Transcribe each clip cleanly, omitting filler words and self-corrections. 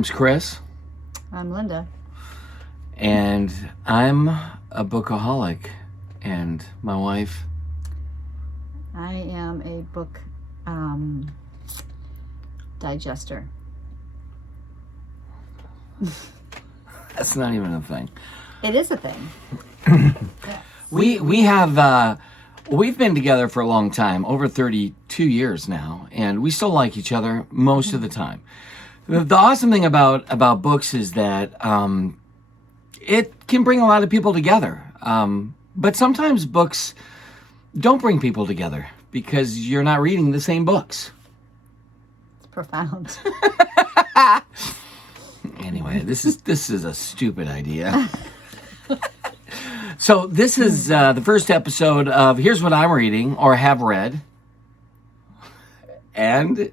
name's Chris. I'm Linda. And I'm a bookaholic. And my wife... I am a book digester. That's not even a thing. It is a thing. Yeah. We have... we've been together for a long time, over 32 years now, and we still like each other most of the time. The awesome thing about books is that it can bring a lot of people together. But sometimes books don't bring people together because you're not reading the same books. It's profound. Anyway, this is a stupid idea. So this is the first episode of Here's What I'm Reading or Have Read. And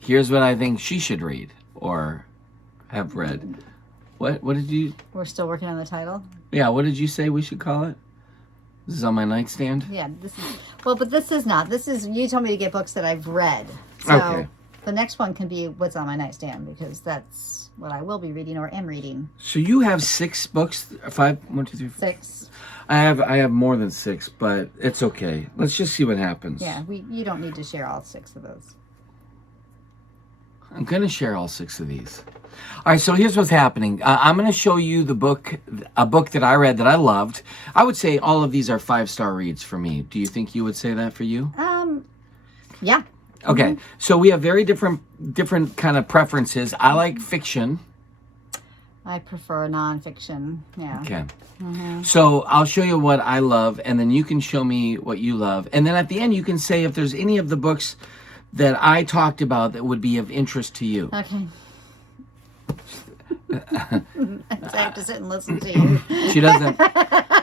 here's what I think she should read or have read. What did you... We're still working on the title? Yeah, what did you say we should call it? This is on my nightstand? Yeah, this is... Well, but this is not. This is... You told me to get books that I've read. So okay. The next one can be what's on my nightstand because that's what I will be reading or am reading. So you have 6 books? 5? 1, 2, 3, 4. 6. I have more than 6, but it's okay. Let's just see what happens. Yeah, you don't need to share all 6 of those. I'm going to share all 6 of these. All right, so here's what's happening. I'm going to show you a book that I read that I loved. I would say all of these are 5-star reads for me. Do you think you would say that for you? Yeah. Okay, so we have very different kind of preferences. I like fiction. I prefer nonfiction. Yeah. Okay. So I'll show you what I love, and then you can show me what you love. And then at the end, you can say if there's any of the books that I talked about that would be of interest to you. Okay. I have to sit and listen to you. She doesn't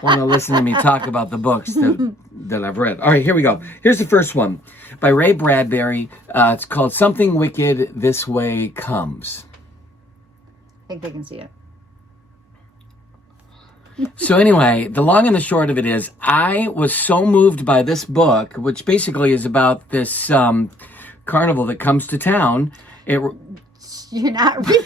want to listen to me talk about the books that I've read. All right, here we go. Here's the first one by Ray Bradbury. It's called Something Wicked This Way Comes. I think they can see it. So anyway, the long and the short of it is, I was so moved by this book, which basically is about this carnival that comes to town. You're not reading.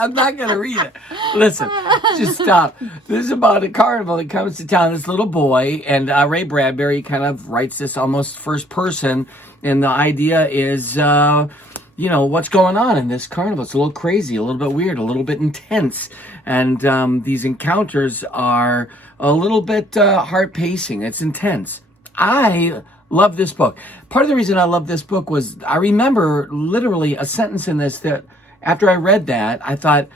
I'm not going to read it. Listen, just stop. This is about a carnival that comes to town. This little boy, and Ray Bradbury kind of writes this almost first person, and the idea is, what's going on in this carnival. It's a little crazy, a little bit weird, a little bit intense, and these encounters are a little bit heart-pacing. It's intense. I love this book. Part of the reason I love this book was I remember literally a sentence in this that after I read that, I thought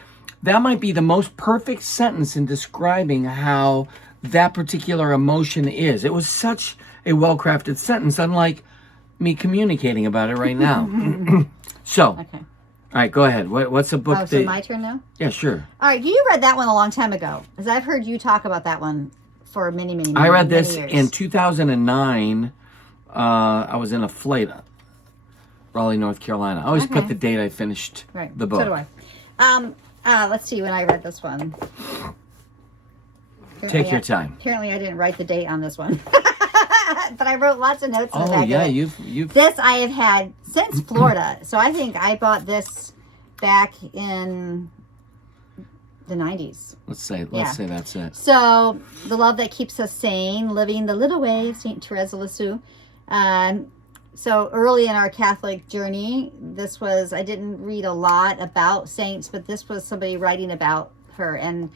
that might be the most perfect sentence in describing how that particular emotion is. It was such a well-crafted sentence, unlike me communicating about it right now. So, okay. All right, go ahead. What's a book? Oh, so my turn now? Yeah, sure. All right, you read that one a long time ago, because I've heard you talk about that one for many I read this years. in 2009. I was in a flight, Raleigh, North Carolina. I always put the date I finished the book. So do I. Let's see when I read this one. Take your time. Apparently, I didn't write the date on this one, but I wrote lots of notes. In the back yeah, of it. you've. This I have had since Florida, so I think I bought this back in the 90s. Let's say that's it. So, The Love That Keeps Us Sane, Living the Little Way, St. Teresa Lisieux. So early in our Catholic journey, I didn't read a lot about saints, but this was somebody writing about her. And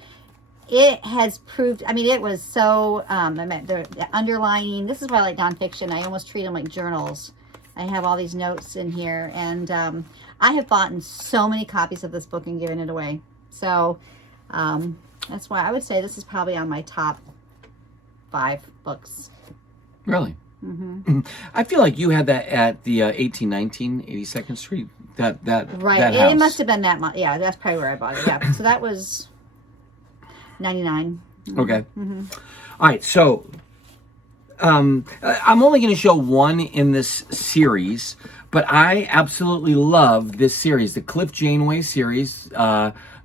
it has proved, it was so, the underlining, this is why I like nonfiction. I almost treat them like journals. I have all these notes in here. And I have bought so many copies of this book and given it away. So that's why I would say this is probably on my top 5 books. Really? Mm-hmm. I feel like you had that at the 1819 82nd Street. That right. That house. It must have been that much. Yeah, that's probably where I bought it. Yeah. So that was 99. Mm-hmm. Okay. Mm-hmm. All right. So I'm only going to show one in this series, but I absolutely love this series, the Cliff Janeway series.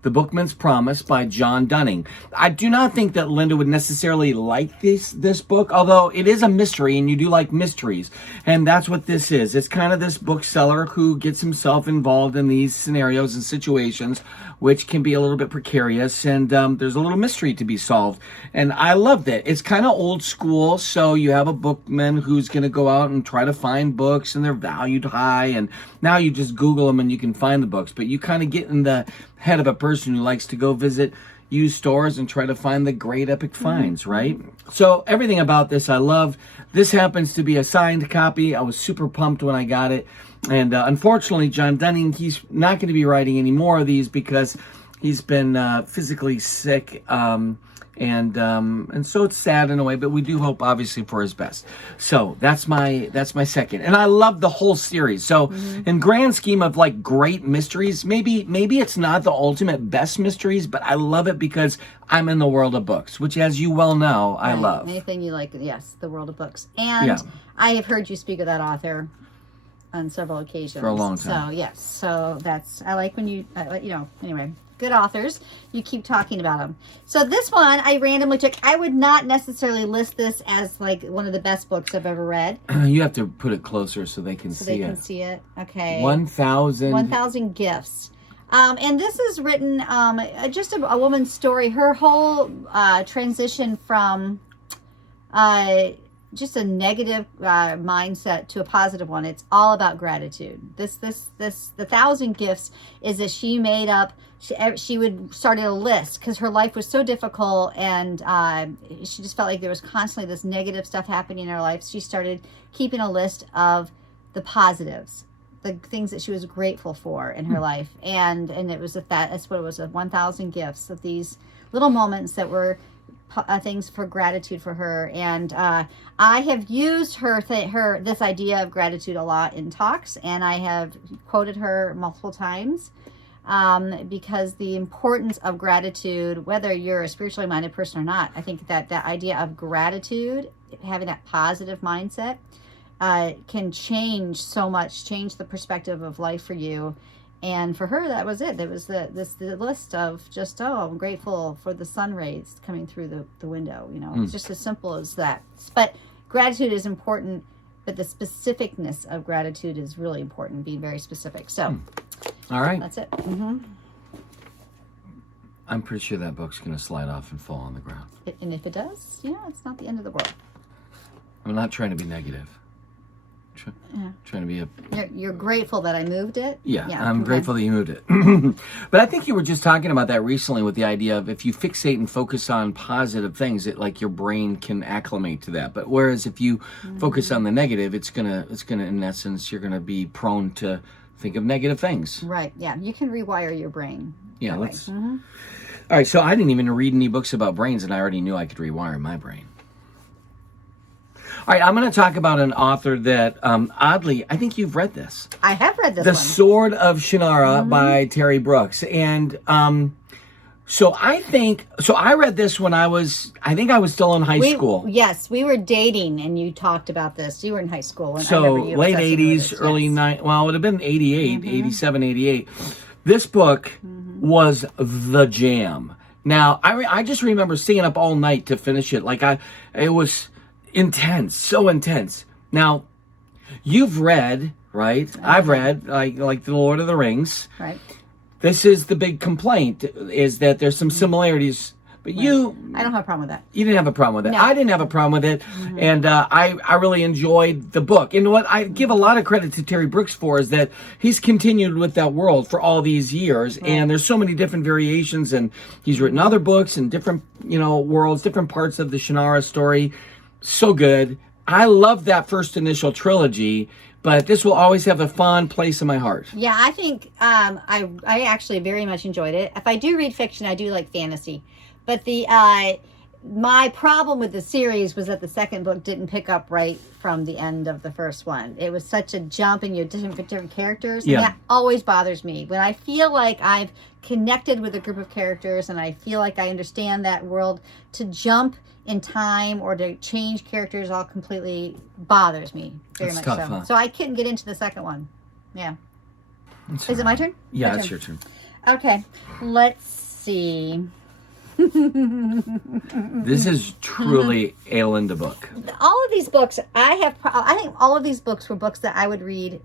The Bookman's Promise by John Dunning. I do not think that Linda would necessarily like this book, although it is a mystery and you do like mysteries. And that's what this is. It's kind of this bookseller who gets himself involved in these scenarios and situations, which can be a little bit precarious, and there's a little mystery to be solved. And I loved it. It's kind of old school, so you have a bookman who's going to go out and try to find books, and they're valued high, and now you just Google them and you can find the books. But you kind of get in the head of a person who likes to go visit used stores and try to find the great epic finds, right? So everything about this I loved. This happens to be a signed copy. I was super pumped when I got it. And unfortunately, John Dunning, he's not going to be writing any more of these because he's been physically sick. And so it's sad in a way, but we do hope obviously for his best. So that's my second. And I love the whole series. So in grand scheme of like great mysteries, maybe it's not the ultimate best mysteries, but I love it because I'm in the world of books, which as you well know, I love. Anything you like, yes, the world of books. And I have heard you speak of that author on several occasions. For a long time. So yes, so I like when you, anyway. Good authors. You keep talking about them. So this one I randomly took. I would not necessarily list this as like one of the best books I've ever read. You have to put it closer so they can see it. So they can see it. Okay. 1,000 Gifts. And this is written just a woman's story. Her whole transition from just a negative mindset to a positive one. It's all about gratitude. The 1,000 Gifts is that she made up. She would start a list because her life was so difficult, and she just felt like there was constantly this negative stuff happening in her life. She started keeping a list of the positives, the things that she was grateful for in her life, and it was that's what it was, 1,000 gifts of these little moments that were things for gratitude for her. And I have used this idea of gratitude a lot in talks, and I have quoted her multiple times. Because the importance of gratitude, whether you're a spiritually minded person or not, I think that idea of gratitude, having that positive mindset, can change so much, change the perspective of life for you. And for her, that was it. That was the list of just, I'm grateful for the sun rays coming through the window. It's just as simple as that. But gratitude is important, but the specificness of gratitude is really important, being very specific. So, all right. That's it. I'm pretty sure that book's going to slide off and fall on the ground. And if it does, it's not the end of the world. I'm not trying to be negative. Trying to be You're grateful that I moved it? Yeah, I'm grateful that you moved it. But I think you were just talking about that recently with the idea of if you fixate and focus on positive things, it like your brain can acclimate to that. But whereas if you focus on the negative, it's gonna in essence, you're gonna be prone to think of negative things. Right. Yeah. You can rewire your brain. Yeah. Let's. All right. So I didn't even read any books about brains, and I already knew I could rewire my brain. All right, I'm going to talk about an author that, oddly, I think you've read this. I have read this The one. Sword of Shinara by Terry Brooks. And so I read this when I think I was still in high school. Yes, we were dating and you talked about this. You were in high school. And so late 80s, early 90s, well, it would have been 88, 87, 88. This book was the jam. Now, I just remember staying up all night to finish it. It was intense, so intense. Now, you've read, right? I've read, like The Lord of the Rings. Right. This is the big complaint, is that there's some similarities. But I don't have a problem with that. You didn't have a problem with it. No. I didn't have a problem with it. And I really enjoyed the book. And what I give a lot of credit to Terry Brooks for is that he's continued with that world for all these years. Right. And there's so many different variations. And he's written other books in different, worlds, different parts of the Shinara story. So good. I love that first initial trilogy, but this will always have a fond place in my heart. Yeah, I think I actually very much enjoyed it. If I do read fiction, I do like fantasy. But my problem with the series was that the second book didn't pick up right from the end of the first one. It was such a jump in your different characters. Yeah. And that always bothers me. When I feel like I've connected with a group of characters and I feel like I understand that world, to jump in time or to change characters all completely bothers me very much. Tough, huh? So I couldn't get into the second one. Yeah. Is it my turn? Yeah, it's your turn. Okay. Let's see. This is truly a Linda book. All of these books, I think all of these books were books that I would read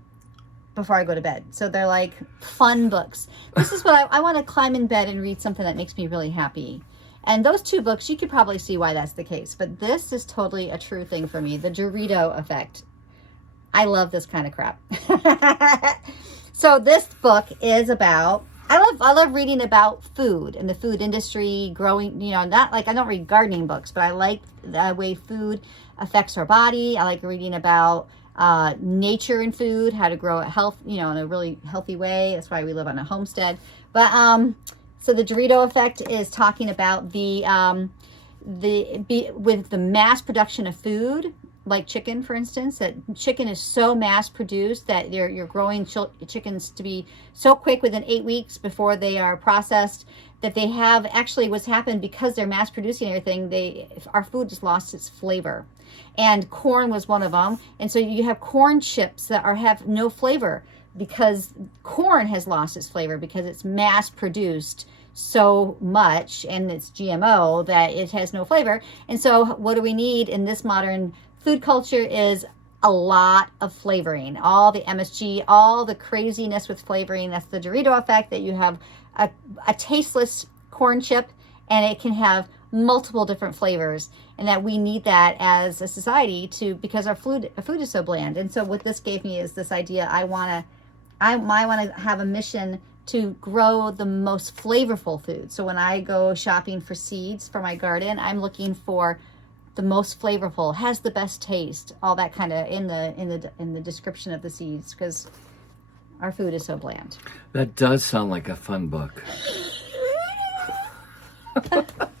before I go to bed. So they're like fun books. This is what I want to climb in bed and read something that makes me really happy. And those two books, you could probably see why that's the case. But this is totally a true thing for me. The Dorito Effect. I love this kind of crap. So this book is about, I love reading about food and the food industry growing, not like, I don't read gardening books, but I like the way food affects our body. I like reading about nature and food, how to grow it in a really healthy way. That's why we live on a homestead. But so the Dorito Effect is talking about with the mass production of food, like chicken, for instance, that chicken is so mass produced that you're growing chickens to be so quick within 8 weeks before they are processed, that they have actually what's happened because they're mass producing everything, our food just lost its flavor. And corn was one of them. And so you have corn chips that have no flavor because corn has lost its flavor because it's mass produced so much and it's GMO that it has no flavor. And so what do we need in this modern food culture is a lot of flavoring, all the MSG, all the craziness with flavoring. That's the Dorito Effect, that you have a tasteless corn chip and it can have multiple different flavors, and that we need that as a society because our food is so bland. And so what this gave me is this idea. I want to have a mission to grow the most flavorful food. So when I go shopping for seeds for my garden, I'm looking for the most flavorful, has the best taste, all that kind of in the description of the seeds, because our food is so bland. That does sound like a fun book.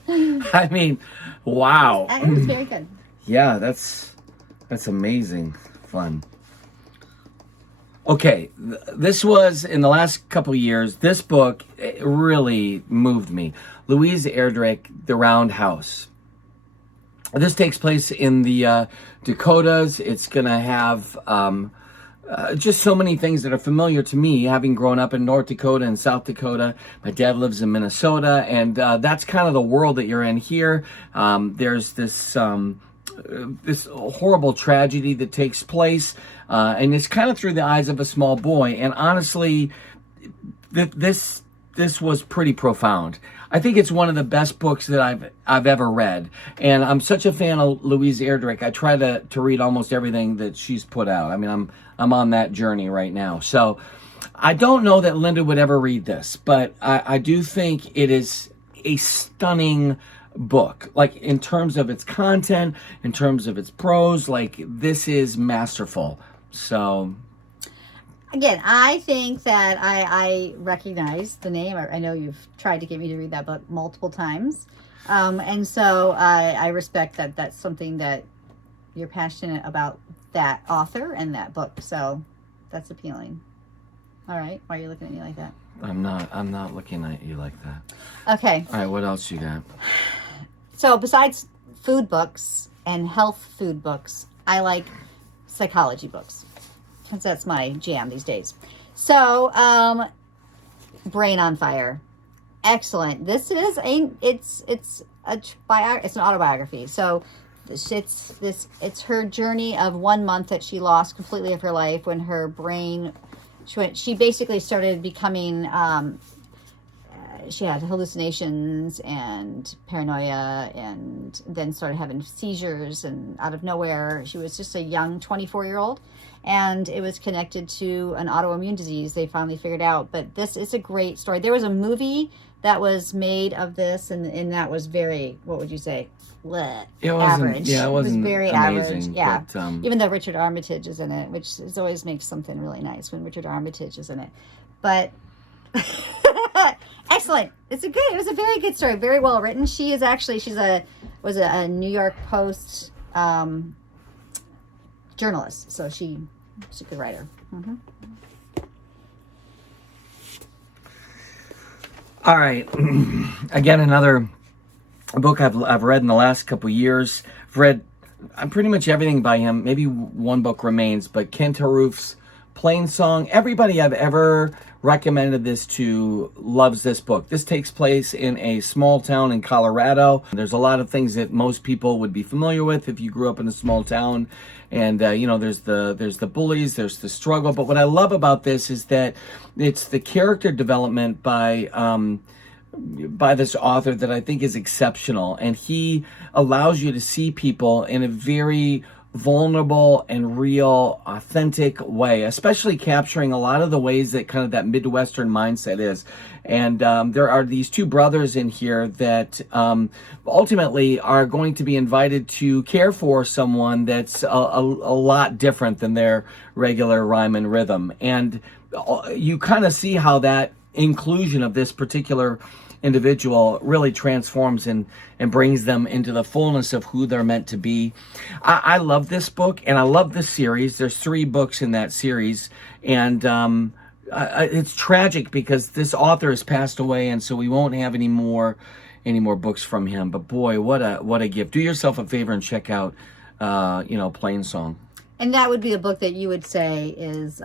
I mean, wow. It was very good. Yeah, that's amazing fun. Okay, this was, in the last couple years, this book really moved me. Louise Erdrich, The Roundhouse. This takes place in the Dakotas. It's going to have just so many things that are familiar to me, having grown up in North Dakota and South Dakota. My dad lives in Minnesota, and that's kind of the world that you're in here. There's this horrible tragedy that takes place, and it's kind of through the eyes of a small boy. And honestly, this was pretty profound. I think it's one of the best books that I've ever read, and I'm such a fan of Louise Erdrich. I try to read almost everything that she's put out. I mean, I'm on that journey right now. So I don't know that Linda would ever read this, but I do think it is a stunning book. Like, in terms of its content, in terms of its prose, like, this is masterful. So again, I think that I recognize the name. I know you've tried to get me to read that book multiple times. And so I respect that that's something that you're passionate about, that author and that book. So that's appealing. All right. Why are you looking at me like that? I'm not looking at you like that. Okay. All right, what else you got? So besides food books and health food books, I like psychology books, because that's my jam these days. So, Brain on Fire. Excellent. This is it's an autobiography. So it's her journey of 1 month that she lost completely of her life when her brain, she basically started becoming, she had hallucinations and paranoia, and then started having seizures, and out of nowhere, she was just a young 24-year-old, and it was connected to an autoimmune disease they finally figured out. But this is a great story. There was a movie that was made of this, and that was very, what would you say, average. Yeah, it wasn't very amazing, average. Yeah, but, even though Richard Armitage is in it, which always makes something really nice when Richard Armitage is in it. But excellent. It was a very good story, very well written. She is actually, was a New York Post journalist, so she's a good writer. Mm-hmm. All right. Again, another book I've read in the last couple years. I've read pretty much everything by him. Maybe one book remains, but Ken Tarouf's Plain Song. Everybody I've ever recommended this to loves this book. This takes place in a small town in Colorado. There's a lot of things that most people would be familiar with if you grew up in a small town. And there's the bullies, there's the struggle. But what I love about this is that it's the character development by this author that I think is exceptional, and he allows you to see people in a very vulnerable and real, authentic way, especially capturing a lot of the ways that kind of that Midwestern mindset is. And there are these two brothers in here that ultimately are going to be invited to care for someone that's a lot different than their regular rhyme and rhythm. And you kind of see how that inclusion of this particular individual really transforms and brings them into the fullness of who they're meant to be. I love this book, and I love this series. There's 3 books in that series, and it's tragic because this author has passed away, and so we won't have any more books from him. But boy, what a gift. Do yourself a favor and check out Plain Song. And that would be a book that you would say is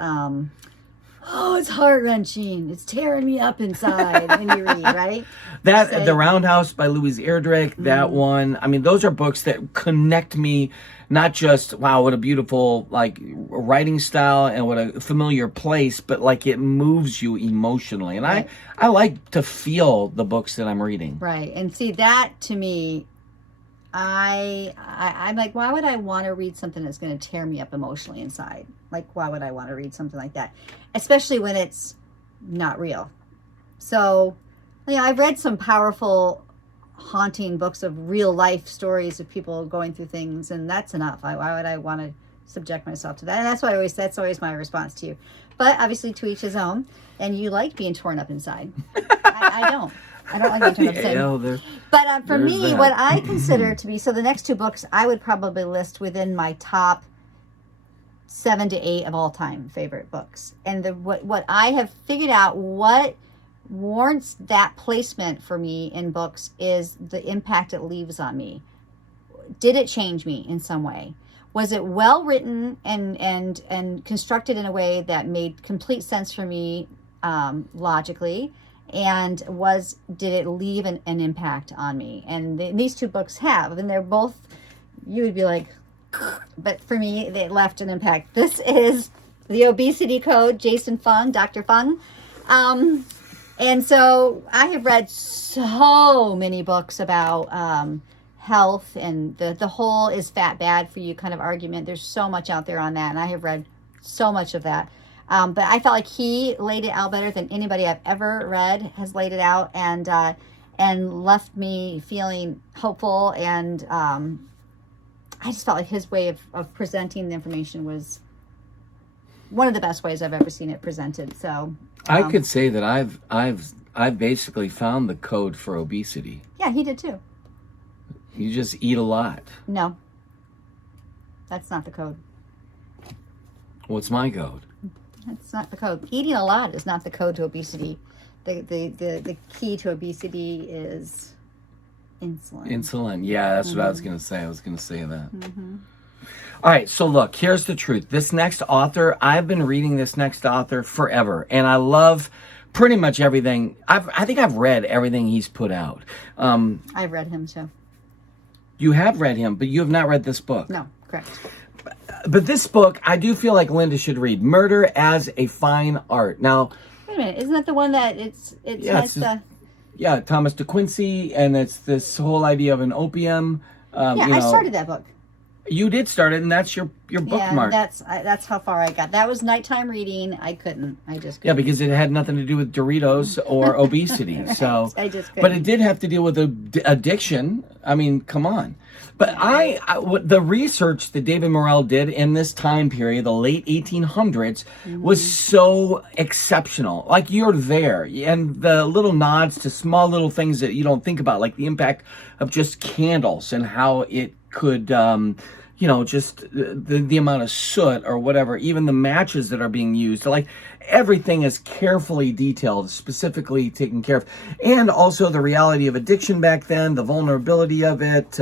it's heart-wrenching. It's tearing me up inside when you read, right? The Roundhouse by Louise Erdrich, that one. I mean, those are books that connect me, not just, wow, what a beautiful, writing style and what a familiar place, but, it moves you emotionally. And right. I like to feel the books that I'm reading. Right. And see, that, to me, I'm like, why would I want to read something that's going to tear me up emotionally inside? Why would I want to read something like that? Especially when it's not real. So, I've read some powerful, haunting books of real life stories of people going through things, and that's enough. Why would I want to subject myself to that? And that's always my response to you. But obviously, to each his own. And you like being torn up inside. I don't. I don't like being torn up inside. But for me, that. What I consider to be, so the next 2 books I would probably list within my top 7 to 8 of all time favorite books. And what I have figured out, what warrants that placement for me in books is the impact it leaves on me. Did it change me in some way? Was it well written and constructed in a way that made complete sense for me logically? And did it leave an impact on me? And these 2 books have, and they're both, you would be like, but for me, they left an impact. This is The Obesity Code, Jason Fung, Dr. Fung. And so I have read so many books about health and the whole is fat bad for you kind of argument. There's so much out there on that, and I have read so much of that. But I felt like he laid it out better than anybody I've ever read has laid it out, and left me feeling hopeful. And I just felt like his way of presenting the information was one of the best ways I've ever seen it presented. So I could say that I've basically found the code for obesity. Yeah, he did too. You just eat a lot. No, that's not the code. What's my code? That's not the code. Eating a lot is not the code to obesity. The key to obesity is insulin. Insulin. Yeah, that's what I was going to say. I was going to say that. Mm-hmm. All right, so look, here's the truth. This next author, I've been reading this next author forever, and I love pretty much everything. I think I've read everything he's put out. I've read him too. You have read him, but you have not read this book. No, correct. But this book, I do feel like Linda should read. Murder as a Fine Art. Now, wait a minute, isn't that the one that yeah, Thomas De Quincey, and it's this whole idea of an opium. I started that book. You did start it, and that's your bookmark. Yeah, that's how far I got. That was nighttime reading. I couldn't. Yeah, because it had nothing to do with Doritos or obesity. Right. So I just couldn't. But it did have to deal with addiction. I mean, come on. But the research that David Morrell did in this time period, the late 1800s, was so exceptional. Like, you're there, and the little nods to small little things that you don't think about, like the impact of just candles and how it could, just the amount of soot or whatever, even the matches that are being used, like everything is carefully detailed, specifically taken care of. And also the reality of addiction back then, the vulnerability of it,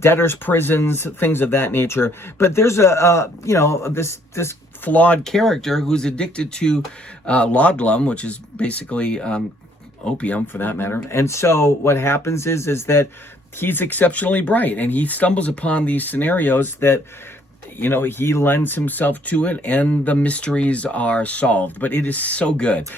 debtors' prisons, things of that nature. But there's this flawed character who's addicted to laudanum, which is basically opium for that matter. And so what happens is that he's exceptionally bright, and he stumbles upon these scenarios that, you know, he lends himself to it, and the mysteries are solved. But it is so good.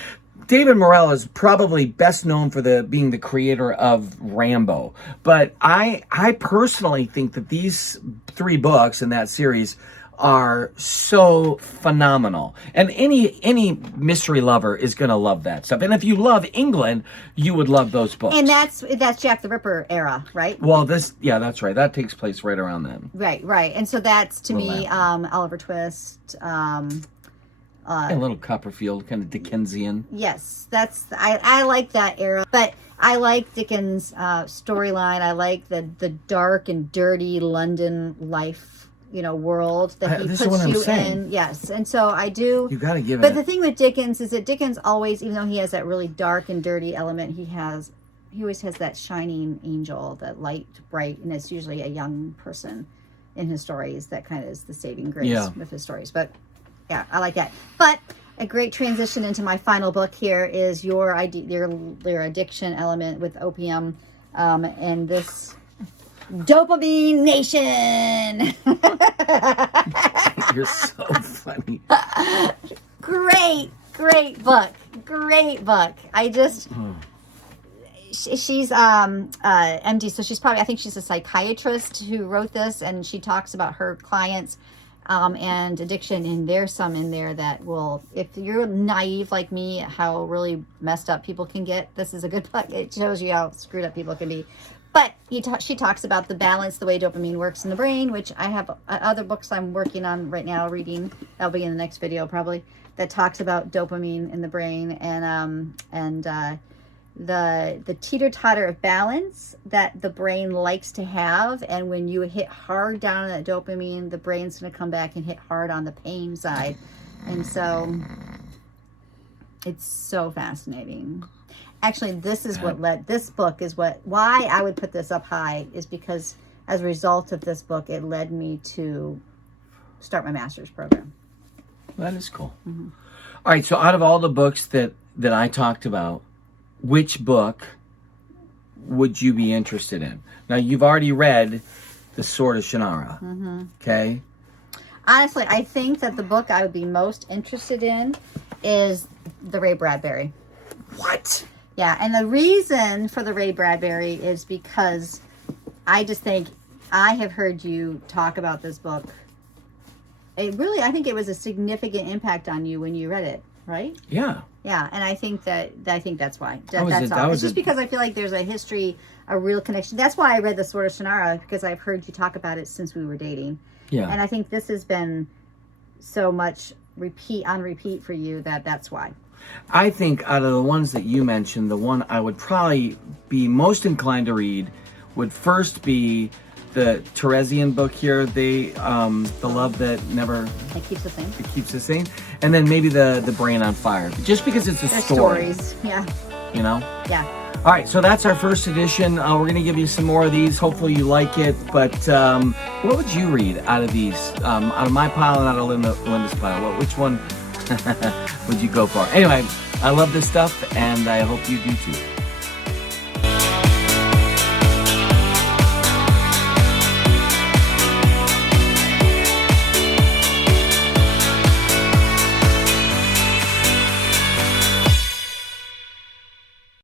David Morrell is probably best known for being the creator of Rambo. But I personally think that these 3 books in that series are so phenomenal. And any mystery lover is going to love that stuff. And if you love England, you would love those books. And that's Jack the Ripper era, right? Well, that's right. That takes place right around then. Right. And so that's, to me, Oliver Twist, a little Copperfield, kind of Dickensian. Yes, I like that era, but I like Dickens' storyline. I like the dark and dirty London life, you know, world that he puts you in. Yes, and so I do. You got to give it. But the thing with Dickens is that Dickens always, even though he has that really dark and dirty element, he always has that shining angel, that light, bright, and it's usually a young person in his stories that kind of is the saving grace of his stories. But yeah, I like that. But a great transition into my final book here is your addiction element with opium, and this Dopamine Nation. You're so funny. Great book. I just. She's MD, so I think she's a psychiatrist who wrote this, and she talks about her clients and addiction, and there's some in there that will, if you're naive like me, how really messed up people can get, this is a good book. It shows you how screwed up people can be. But she talks about the balance, the way dopamine works in the brain, which I have other books I'm working on right now, reading. That'll be in the next video probably, that talks about dopamine in the brain, and the teeter-totter of balance that the brain likes to have. And when you hit hard down on that dopamine, the brain's going to come back and hit hard on the pain side. And so it's so fascinating. Actually, this book is why I would put this up high, is because as a result of this book, it led me to start my master's program. That is cool. Mm-hmm. All right, so out of all the books that I talked about, which book would you be interested in? Now, you've already read The Sword of Shinara, okay? Honestly, I think that the book I would be most interested in is the Ray Bradbury. What? Yeah, and the reason for the Ray Bradbury is because I just think I have heard you talk about this book. I think it was a significant impact on you when you read it, right? Yeah. Yeah, and I think that's why. That's all. It's just because I feel like there's a history, a real connection. That's why I read The Sword of Shinara, because I've heard you talk about it since we were dating. Yeah. And I think this has been so much on repeat for you that's why. I think out of the ones that you mentioned, the one I would probably be most inclined to read would first be the Teresian book here, the love that never... It keeps the same. It keeps the same. And then maybe the Brain on Fire. Just because it's a They're story. Stories, yeah. You know? Yeah. All right, so that's our first edition. We're going to give you some more of these. Hopefully you like it. But what would you read out of these? Out of my pile and out of Linda's pile? Which one would you go for? Anyway, I love this stuff, and I hope you do too.